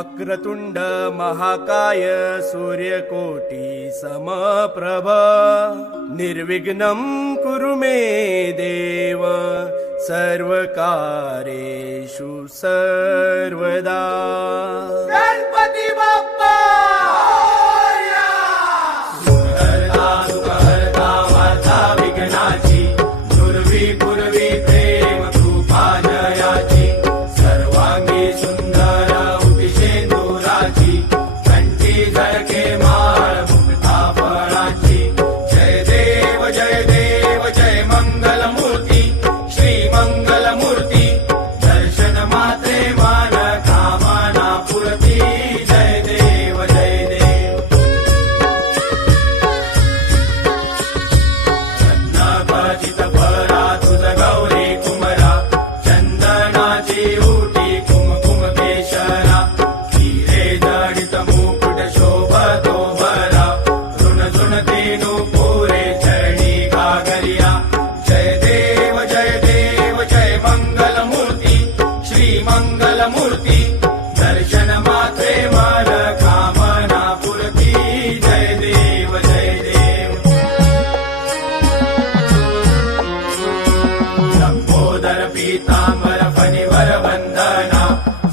वक्रतुंड महाकाय सूर्यकोटी समप्रभ निर्विघ्नं कुरु मे देव सर्वकार्येषु सर्वदा। गणपती बाप्पा सुखहर्ता सुखहर्ता वार्ता विघ्नाची दुर्वी पूर्वी प्रेम कृपा जयाची सर्वांगी सुंदर उतिशेंदुराची कंठी झळके माळ मुक्ता फळाची जय देव जय मंगलमूर्ती श्री मंगलमूर्ती दर्शन मात्रे मान कामना पूर्ती जय देव जय देव। रत्नाखचित भरा तुझ गौरी कुमरा चंदनाची उटी कुमकुम केशरा हिरे जडित मुकुट शोभतो भरा झुण तेनु पुरे चरणी गागरिया जय देव जय मंगलमूर्ती श्री मंगलमूर्ती दर्शन मात्रे मन कामना पूर्ती जय देव जय देव। लंबोदर पीतांबर फणिवर वंदना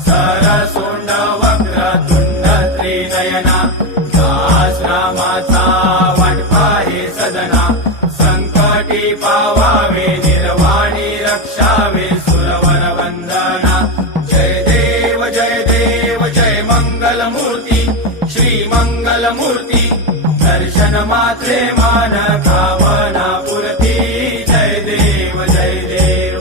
सरसोंड वक्रतुंड त्रिनयना दास रामाचा वाटपा हे सदना संकटी पावावे निर्वाणी रक्षावे सुरवर वंदना जय देव जय मंगलमूर्ती श्री मंगलमूर्ती दर्शन मात्रे मान कामना पूर्ती जय देव जय देव।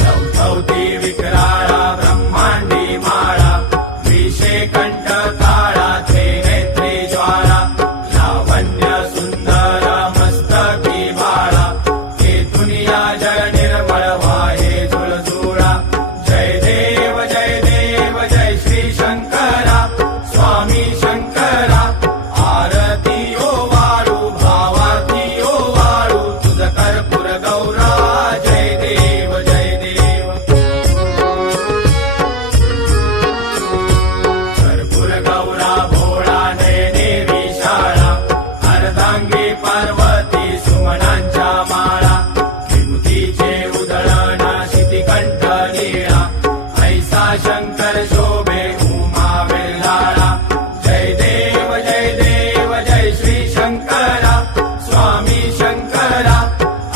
चौथौती विक्राळा ब्रह्मांडी माळा विषे कंठ काळा त्रिनेत्री ज्वाळा लावण्य सुंदर मस्तकी बाळा हे दुनिया जय निर्मळ वाहे झुळझुळा जय देव जय श्री शंकरा स्वामी शंकरा आरती ओ वाळू भावाती ओ वाळू तुझ कर्पूर गौरा जय देव जय देव। कर्पूर गौरा भोळा नयने विशाळा अर्धांगी पार्वती सुमनांच्या माळा विभूतीचे उधळण शितिकंठ नीळा ऐसा शंकर शोभे उमा वेल्हाळा जय देव जय श्री शंकरा स्वामी शंकरा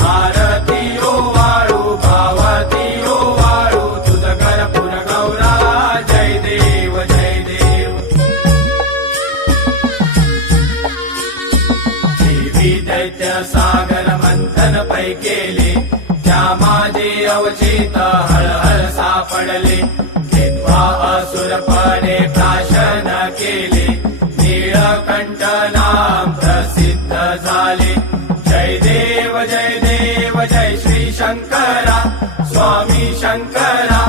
आरती ओ वाळू भावती ओ वाळू तुझ कर्पूर गौरा जय देव जय देव। देवी दैत्य सागर मंथन पै केले त्या माझे अवचित हळहळ सापडले केव्हा असुरपणे प्राशन केले नीळकंठ नाम प्रसिद्ध झाले जय देव जय श्री शंकरा स्वामी शंकरा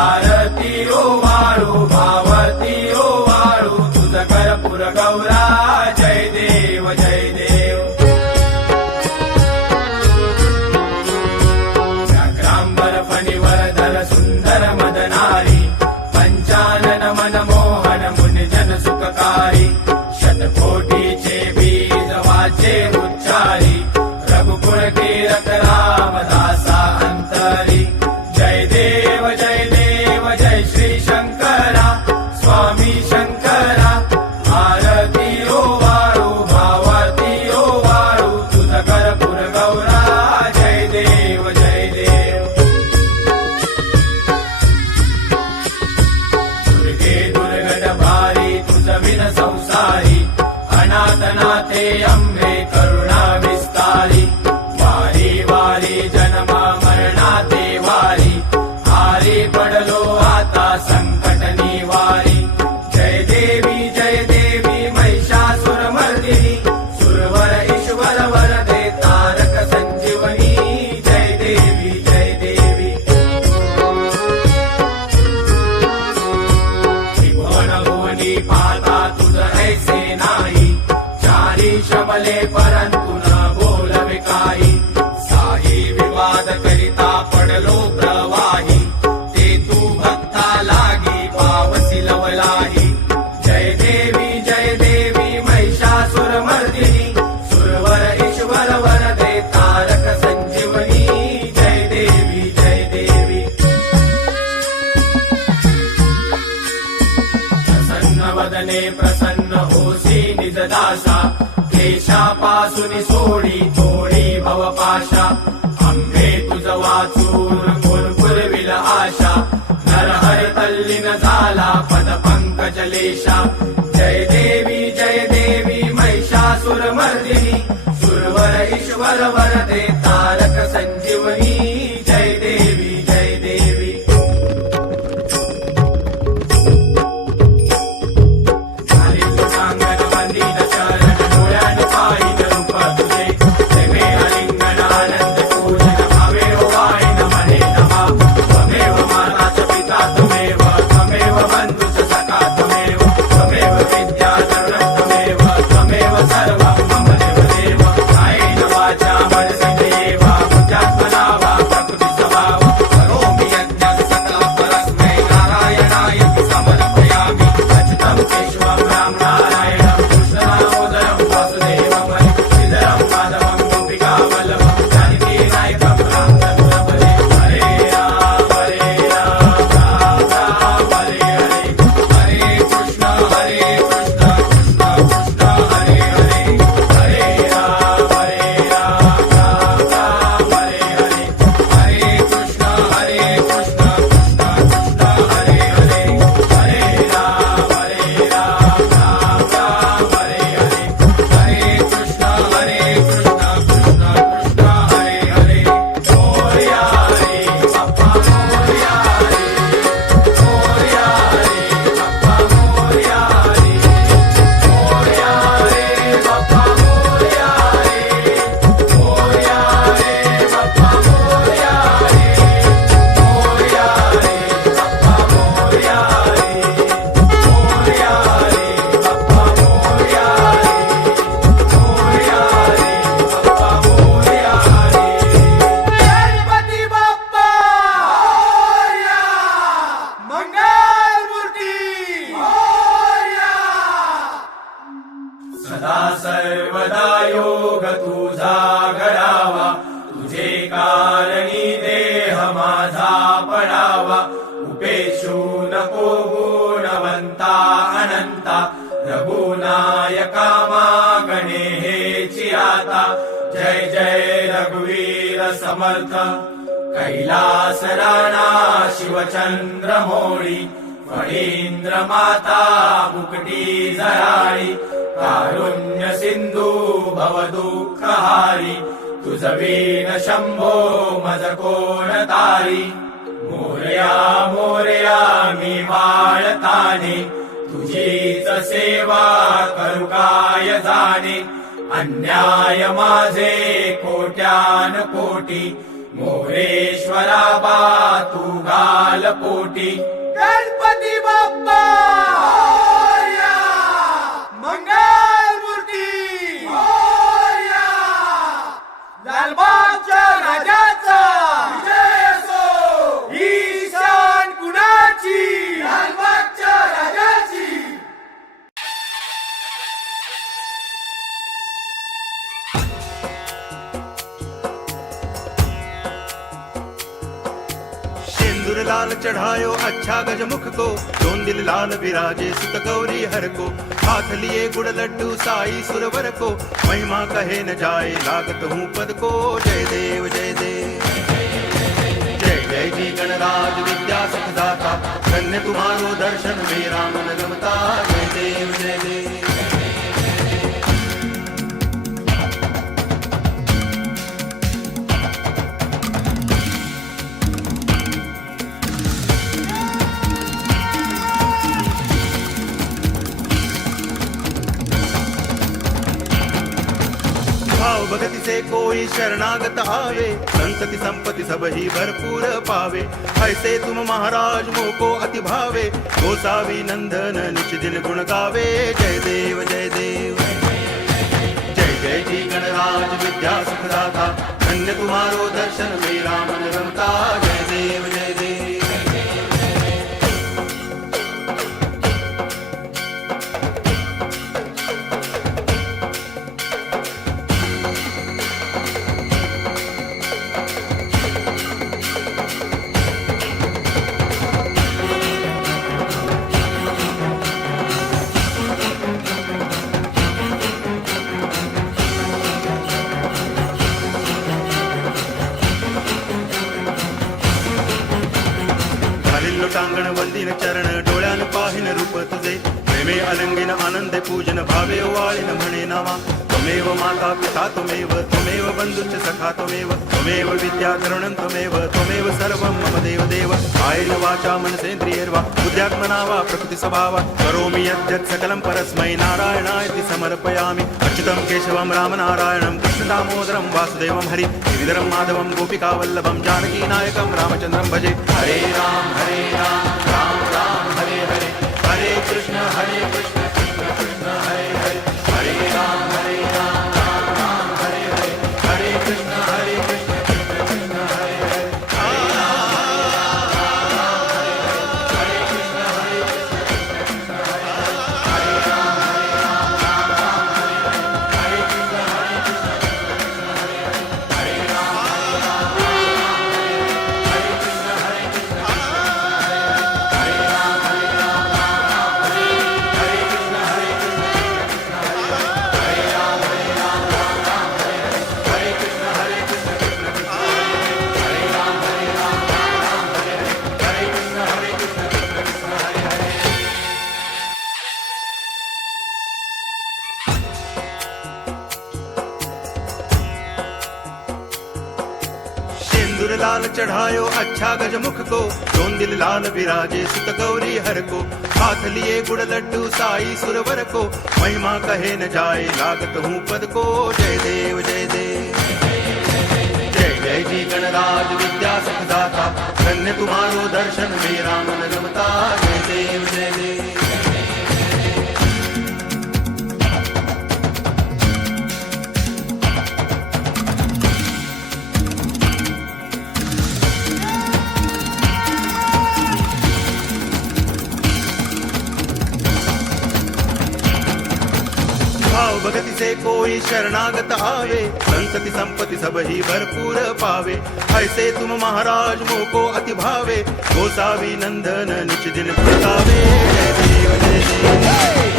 आरती ओ वाळू भावती ओ वाळू तुझ कर्पूर गौरा जय देव जय देव। व्याघ्रांबर फणिवर धर सुंदर मदनारी पंचानन मनमोहन मुनिजन सुखकारी शतकोटीचे बीज वाचे उच्चारी रघुकुळ कीरत रामदासा अंतरी जय देव जय श्री शंकरा स्वामी शंकरा आरती ओ वाळू भावती ओ वाळू तुझ कर्पूर गौरा जय देव जय देव। दुर्गे दुर्गट भारी तुझ विन संसारी अनाथनाथे अंबे करुणा विस्तारी वारी वारी जन्म मरणाते वारी आरी पडलो आता संकट निवारी जय देवी महिषासुर मर्दिनी सुरवर ईश्वर वरदे तारक संजीवनी जय देवी त्रिभुवन भुवनी पाता तुझ ऐसे नाही चारी शबले परंतु न बोलवे काही साई विवाद करिता पडलो प्रवाही ते मने प्रसन्न होसी निज दासा देशापासून सोडी थोडी भवपाशा आंबे तुझ वाचून कोण पुरविल आशा नरहर तल्लीन झाला पद पंकज लेशा जय देवी महिषासुरमर्दिनी सुरवर ईश्वर वरदे तारक संजीवनी जय देवी खालील सांगन वंदित शरण डोळ्यान पाहिन रूप तुझे प्रेमे आलिंगन आनंद पूजन भावे वाहिन मने नमा त्वमेव माताच पिता त्वमेव बंधुच सखा त्वमेव विद्याधर त्वमेव सर्वं मम देवदेव कायेन वाचा मनसेन्द्रियेवा बुद्ध्यात्मना वा प्रकृति स्वभाव करोमि यज्ञं सकलं परस्मै नारायणाय समर्पयामि अच्युतं केशवं राम नारायणं कृष्णदामोदरं वासुदेवं श्रीधरं माधवं गोपिकावल्लभं जानकी नायकं रामचन्द्रं भजे हरे राम राम राम हरे हरे कृष्ण कृष्ण कृष्ण हरे हरे हरे राम राम राम हरे हरे कृष्ण कृष्ण कृष्ण हरे हरे हरे राम राम राम हरे हरे कृष्ण कृष्ण कृष्ण हरे हरे मोरया रे बाप्पा मोरया रे मोरया रे बाप्पा मोरया रे मोरया रे बाप्पा मोरया रे मोरया रे बाप्पा मोरया रे मोरया रे बाप्पा मोरया रे मोरया रे बाप्पा मोरया गणपती बाप्पा मोरया. मंगलमूर्ती मोरया. सदा सर्वदा योग तुझा घडावा तुझे कारणी देह माझा पडावा उपेशू नको गुणवंता अनंता रघुनायका मागणे हेची आता जय जय रघुवीर समर्थ कैलास राणा शिवचंद्र मोळी फणींद्र माता मुकटी जराळी कारुण्य सिंधू भव दुःखहारी तुझ वीण शंभो मज कोण तारी मोरया मोरया मी बाळताने तुझीच सेवा करू काय जाणे अन्याय माझे कोट्यान कोटी मोरेश्वरा बा तू गाल पोटी गणपती बाप्पा मोरया. मंगलमूर्ती मोरया. लालबागच्या राजाचा विजय असो. ईशान कुणाची लालबागच्या राजाची. सिंदूर लाल चढ़ायो अच्छा गजमुख को दोन दिल लाल विराजे सुत गौरी हर को हाथ लिए गुड़ लड्डू साई सुरवर को महिमा कहे न जाए लागत हूँ पद को जय देव जय देव जय जय जी गणराज विद्या सुखदाता धन्य तुम्हारो दर्शन मेरा मन रमता जय देव जय देव भाव भगति से कोई शरणागत आवे संतति संपत्ति सब ही भरपूर पावे ऐसे तुम महाराज मोको अति भावे गोसावी नंदन निच दिन गुण गावे जय देव जय देव जय जय जी गणराज विद्या सुखदाता धन्य तुम्हारो दर्शन मेरा मन रमता जय देव जय देव आनंदे पूजन भावे ओवाळीन म्हणे नावा त्वमेव माता पिता त्वमेव बंधुश्च सखा त्वमेव विद्या करुणं त्वमेव सर्वं मम देव देव कायेन वाचा मनसेन्द्रियैर्वा बुद्ध्यात्मना वा प्रकृति स्वभावात् करोमि यद्यत् सकलं परस्मै नारायणायति समर्पयामि अच्युतं केशवं रामनारायणं कृष्णदामोदरं वासुदेवं हरि गिरिधरं माधवं गोपिकावल्लभं जानकीनायकं रामचन्द्रं भजे हरे राम राम राम हरे हरे हरे कृष्ण कृष्ण कृष्ण हरे हरे हरे राम राम राम हरे हरे हरे कृष्ण कृष्ण कृष्ण हरे हरे सिंदूर लाल चढ़ायो अच्छा गजमुख को जोन दिल लाल विराजे सुत गौरी हर को हाथ लिए गुड़ लड्डू साई सुरवर को महिमा कहे न जाए लागत हूँ पद को जय देव जय देव जय जय जी गणराज विद्या सुखदाता धन्य तुम्हारो दर्शन मेरा मन रमता जय देव जय देव भाव भगति से कोई शरणागत आवे संतति संपत्ति सब ही भरपूर पावे ऐसे तुम महाराज मोको अति भावे गोसावी नंदन निच दिन पुकावे जय देव जय देव